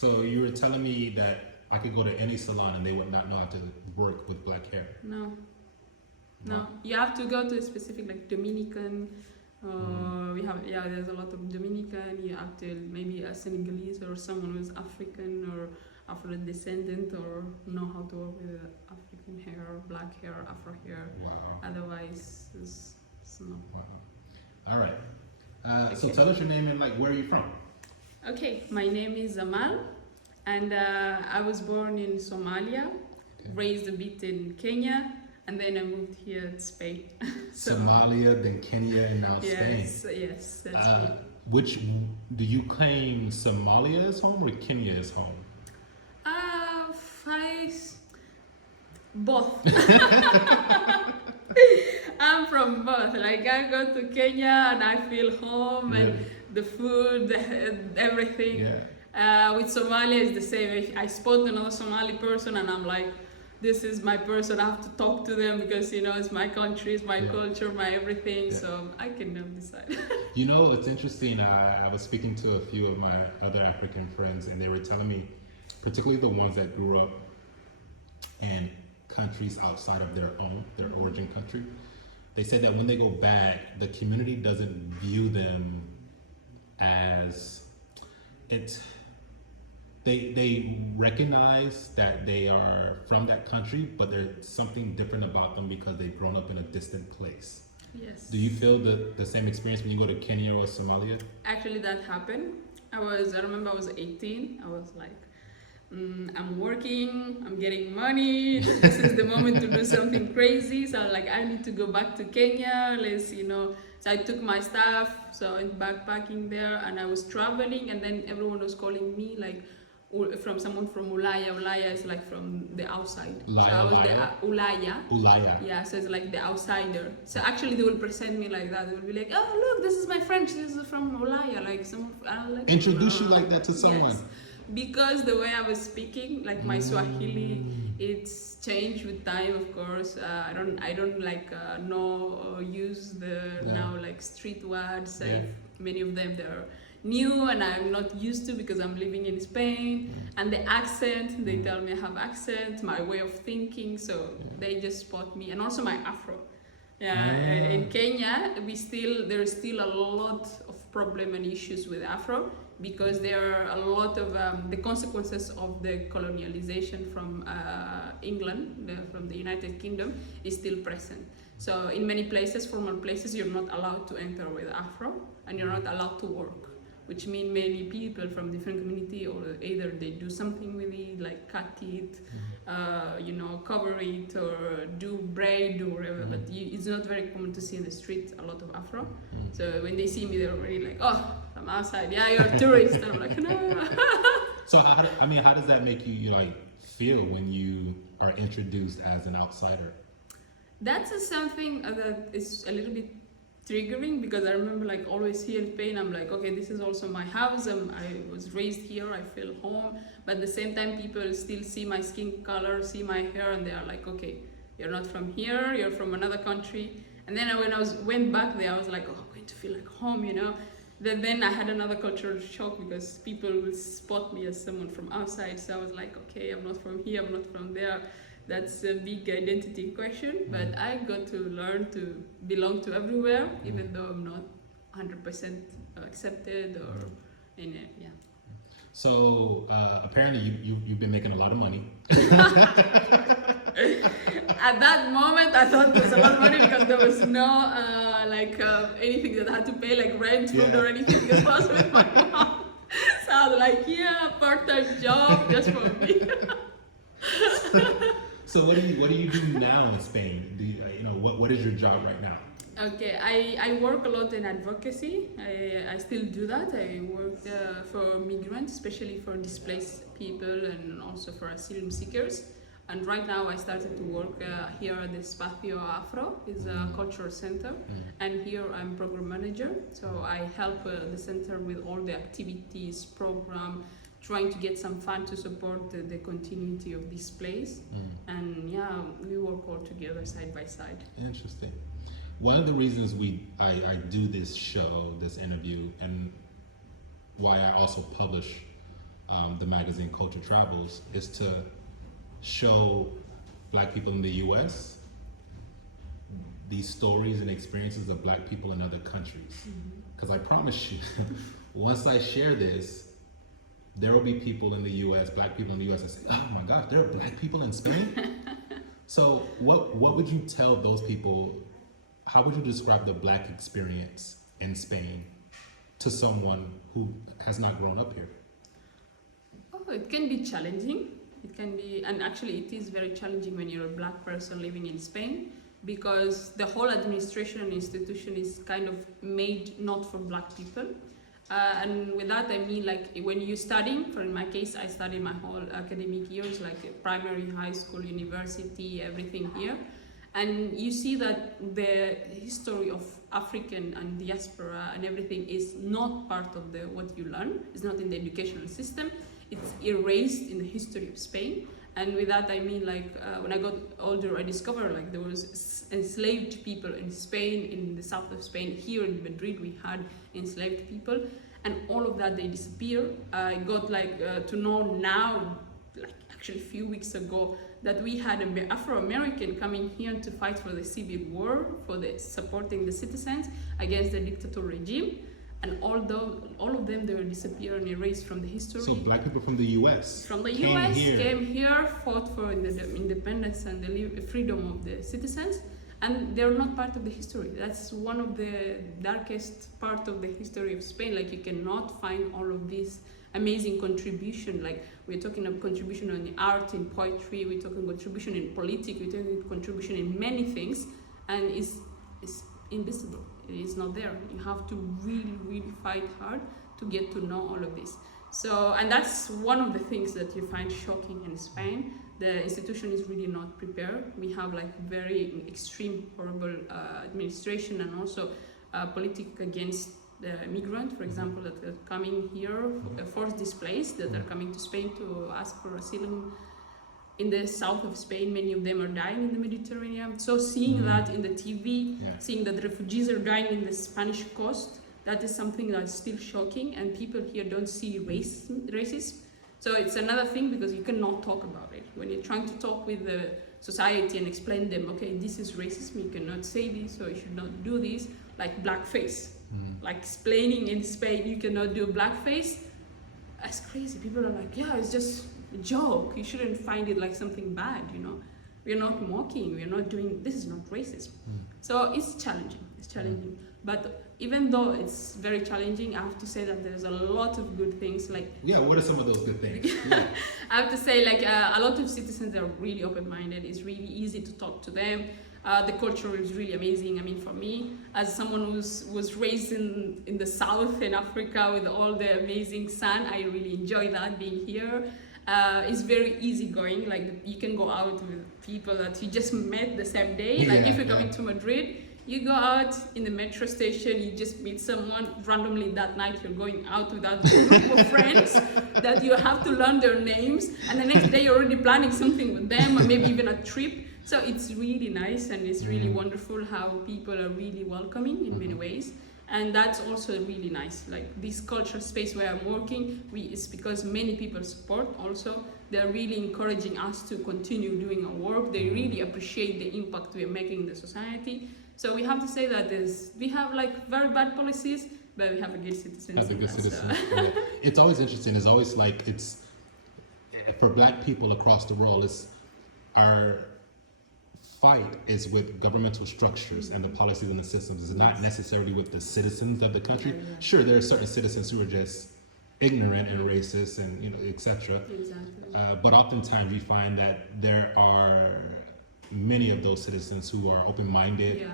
So you were telling me that I could go to any salon and they would not know how to work with black hair. No, no. You have to go to a specific like Dominican. We have there's a lot of Dominican. You have to maybe a Senegalese or someone who's African or Afro descendant or know how to work with African hair, black hair, Afro hair. Wow. Otherwise, it's not. Wow. All right. So tell us your name and like where are you from? Okay, my name is Amal, and I was born in Somalia, raised a bit in Kenya, and then I moved here to Spain. Somalia, then Kenya, and now Spain. Yes, that's me. Which do you claim Somalia is home or Kenya is home? Both. I'm from both. Like I go to Kenya and I feel home and the food, everything. With Somalia is the same. I spot another Somali person and I'm like, this is my person. I have to talk to them because it's my country, it's my culture, my everything. So I can never decide. It's interesting. I was speaking to a few of my other African friends and they were telling me, particularly the ones that grew up in countries outside of their origin country, they said that when they go back, the community doesn't view them as they recognize that they are from that country, but there's something different about them because they've grown up in a distant place. Yes. Do you feel the same experience when you go to Kenya or Somalia? Actually, that happened. I remember I was 18. I was like, I'm working, I'm getting money, this is the moment to do something crazy, so I need to go back to Kenya, so I took my stuff, so I went backpacking there, and I was traveling, and then everyone was calling me, from someone from Ulaya. Ulaya is like from the outside. Ulaya. So I was the Ulaya. Ulaya. Yeah, so it's like the outsider. So actually they will present me like that. They will be like, oh look, this is my friend, this is from Ulaya, introduce you like that to someone. Yes. Because the way I was speaking, like my Swahili, it's changed with time, of course. I don't know or use now street words. Many of them they're new and I'm not used to because I'm living in Spain. And the accent, they tell me I have accent, my way of thinking, so they just spot me, and also my afro. In Kenya, there's still a lot of problem and issues with afro, because there are a lot of the consequences of the colonialization from England, from the United Kingdom, is still present. So in many places, formal places, you're not allowed to enter with afro, and you're not allowed to work, which means many people from different community, or either they do something with it, like cut it, cover it, or do braid or whatever. But it's not very common to see in the street a lot of afro. So when they see me, they're already like, oh, I'm outside. Yeah, you're a tourist. And I'm like, no. So how does that make you feel when you are introduced as an outsider? That's something that is a little bit triggering, because I remember always here in Spain, I'm like, okay, this is also my house. I was raised here. I feel home. But at the same time, people still see my skin color, see my hair, and they are like, okay, you're not from here. You're from another country. And then when I went back there, I was like, oh, I'm going to feel like home, Then I had another cultural shock, because people will spot me as someone from outside. So I was like, okay, I'm not from here, I'm not from there. That's a big identity question. But I got to learn to belong to everywhere, even though I'm not 100% accepted or in it. Yeah. So apparently you've been making a lot of money. At that moment, I thought it was a lot of money, because there was no anything that I had to pay, like rent, food, or anything, because I was with my mom. So I was like, part-time job just for me. So what do you do now in Spain? What is your job right now? Okay, I work a lot in advocacy. I still do that. I work for migrants, especially for displaced people, and also for asylum seekers. And right now I started to work here at the Espacio Afro, is a cultural center. And here I'm program manager. So I help the center with all the activities, program, trying to get some fund to support the continuity of this place. And we work all together side by side. Interesting. One of the reasons I do this show, this interview, and why I also publish the magazine Culture Travels is to show Black people in the U.S. these stories and experiences of Black people in other countries. Because I promise you, once I share this, there will be people in the U.S., Black people in the U.S. that say, "Oh my God, there are Black people in Spain." So, what would you tell those people? How would you describe the Black experience in Spain to someone who has not grown up here? Oh, it can be challenging. It can be, and actually it is very challenging when you're a Black person living in Spain, because the whole administration and institution is kind of made not for Black people. And with that I mean, like, when you're studying, for in my case, I studied my whole academic years, like primary, high school, university, everything here. And you see that the history of African and diaspora and everything is not part of the what you learn. It's not in the educational system. It's erased in the history of Spain. And with that I mean, like, when I got older, I discovered like there was enslaved people in Spain, in the south of Spain. Here in Madrid we had enslaved people, and all of that, they disappear. I got like to know now, like actually a few weeks ago, that we had an Afro-American coming here to fight for the civil war, for the supporting the citizens against the dictator regime. And although all of them, they were disappeared and erased from the history. So Black people from the U.S. From the U.S. came here, fought for the independence and the freedom of the citizens, and they're not part of the history. That's one of the darkest part of the history of Spain. Like, you cannot find all of this amazing contribution. Like, we're talking of contribution in art, in poetry, we're talking contribution in politics, we're talking contribution in many things, and it's invisible. It's not there. You have to really, really fight hard to get to know all of this. So, and that's one of the things that you find shocking in Spain. The institution is really not prepared. We have like very extreme, horrible administration, and also politics against the migrant, for example, that are coming here, forced displaced, that are coming to Spain to ask for asylum. In the south of Spain, many of them are dying in the Mediterranean. So seeing that in the TV, seeing that refugees are dying in the Spanish coast, that is something that's still shocking, and people here don't see racism. So it's another thing, because you cannot talk about it. When you're trying to talk with the society and explain them, okay, this is racism, you cannot say this, or you should not do this, like blackface. Like explaining in Spain, you cannot do blackface. That's crazy. People are like, yeah, it's just a joke. You shouldn't find it like something bad, you know. We're not mocking, we're not doing, this is not racism. So it's challenging, But even though it's very challenging, I have to say that there's a lot of good things. Like, yeah, what are some of those good things? Yeah. I have to say, like, a lot of citizens are really open-minded. It's really easy to talk to them. The culture is really amazing. I mean, for me, as someone who was raised in the south in Africa with all the amazing sun, I really enjoy that, being here. It's very easygoing. Like, you can go out with people that you just met the same day. Like, if you're coming to Madrid, you go out in the metro station, you just meet someone randomly that night. You're going out with that group of friends that you have to learn their names, and the next day you're already planning something with them, or maybe even a trip. So it's really nice, and it's really wonderful how people are really welcoming in many ways. And that's also really nice. Like, this culture space where I'm working, it's because many people support also. They're really encouraging us to continue doing our work. They really appreciate the impact we're making in the society. So we have to say that we have like very bad policies, but we have a good citizens. Have a good citizens. Yeah. It's always interesting. It's always like, it's for Black people across the world, it's our fight is with governmental structures and the policies and the systems. It's not necessarily with the citizens of the country. Sure, there are certain citizens who are just ignorant and racist and, you know, etc. Exactly. But oftentimes we find that there are many of those citizens who are open-minded,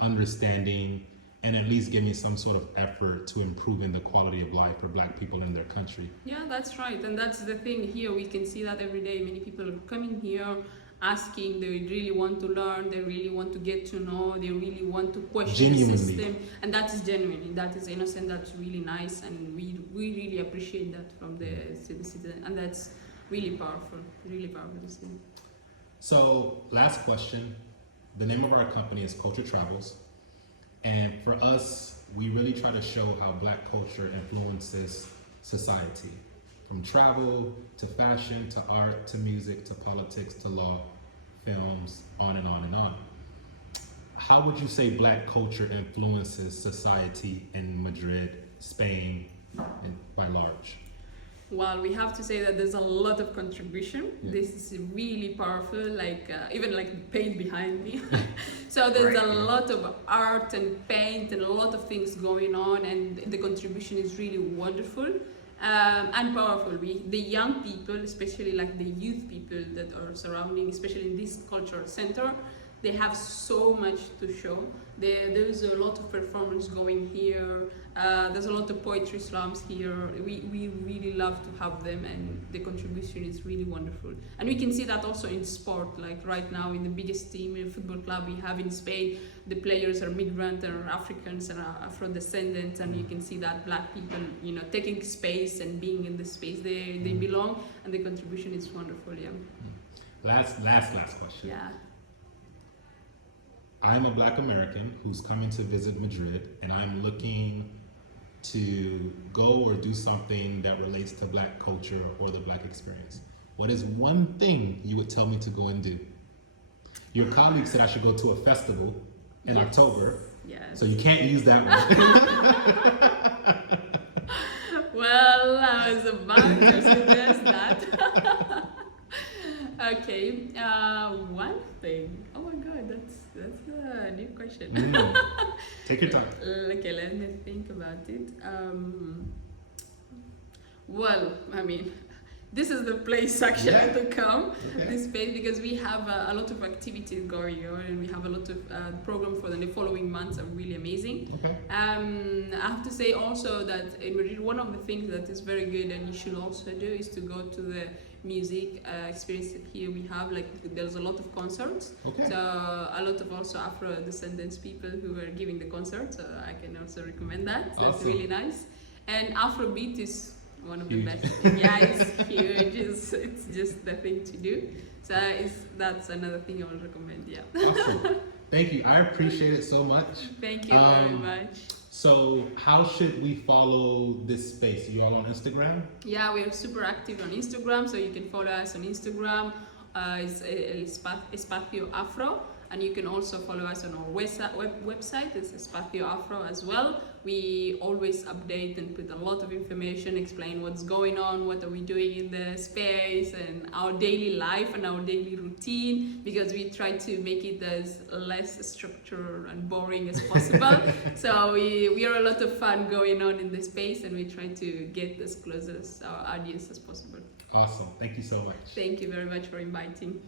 understanding, and at least giving some sort of effort to improving the quality of life for Black people in their country. Yeah, that's right. And that's the thing here. We can see that every day. Many people are coming here asking, they really want to learn, they really want to get to know, they really want to question the system. And that is genuine, that is innocent, that's really nice, and we really appreciate that from the citizen. And that's really powerful to see. So, last question. The name of our company is Culture Travels. And for us, we really try to show how Black culture influences society. from travel to fashion to art to music to politics to law, films, on and on and on. How would you say Black culture influences society in Madrid, Spain, and by large? Well, we have to say that there's a lot of contribution. Yeah. This is really powerful, even like the paint behind me. So there's a lot of art and paint and a lot of things going on, and the contribution is really wonderful and powerful. The young people, especially like the youth people that are surrounding, especially in this cultural center, they have so much to show. There's a lot of performance going here. There's a lot of poetry slams here. We really love to have them, and the contribution is really wonderful. And we can see that also in sport, like right now in the biggest team in football club we have in Spain, the players are migrant and are Africans and are Afro-descendants, and you can see that Black people, taking space and being in the space they belong, and the contribution is wonderful, yeah. Last question. Yeah. I'm a Black American who's coming to visit Madrid, and I'm looking to go or do something that relates to Black culture or the Black experience. What is one thing you would tell me to go and do? Your colleague said I should go to a festival in October, so you can't use that one. Well, I was about to suggest that. Okay, one thing. Oh my God, that's a new question. Take your time. Okay, let me think about it. Well, I mean, this is the place actually to come, this space, because we have a lot of activities going on, and we have a lot of program for the following months are really amazing. I have to say also that in Madrid, one of the things that is very good and you should also do is to go to the music experience that here we have. Like, there's a lot of concerts, so a lot of also Afro-descendants people who are giving the concerts, so I can also recommend that. So That's really nice. And Afrobeat is one of the best. Yeah, it's huge. It's just the thing to do. So that's another thing I will recommend. Yeah. Awesome. Thank you. I appreciate it so much. Thank you very much. So how should we follow this space? Are you all on Instagram? Yeah, we are super active on Instagram, so you can follow us on Instagram. It's Espacio Afro, and you can also follow us on our website. It's Espacio Afro as well. We always update and put a lot of information, explain what's going on, what are we doing in the space, and our daily life and our daily routine, because we try to make it as less structured and boring as possible. So we are a lot of fun going on in the space, and we try to get as close as our audience as possible. Awesome. Thank you so much. Thank you very much for inviting.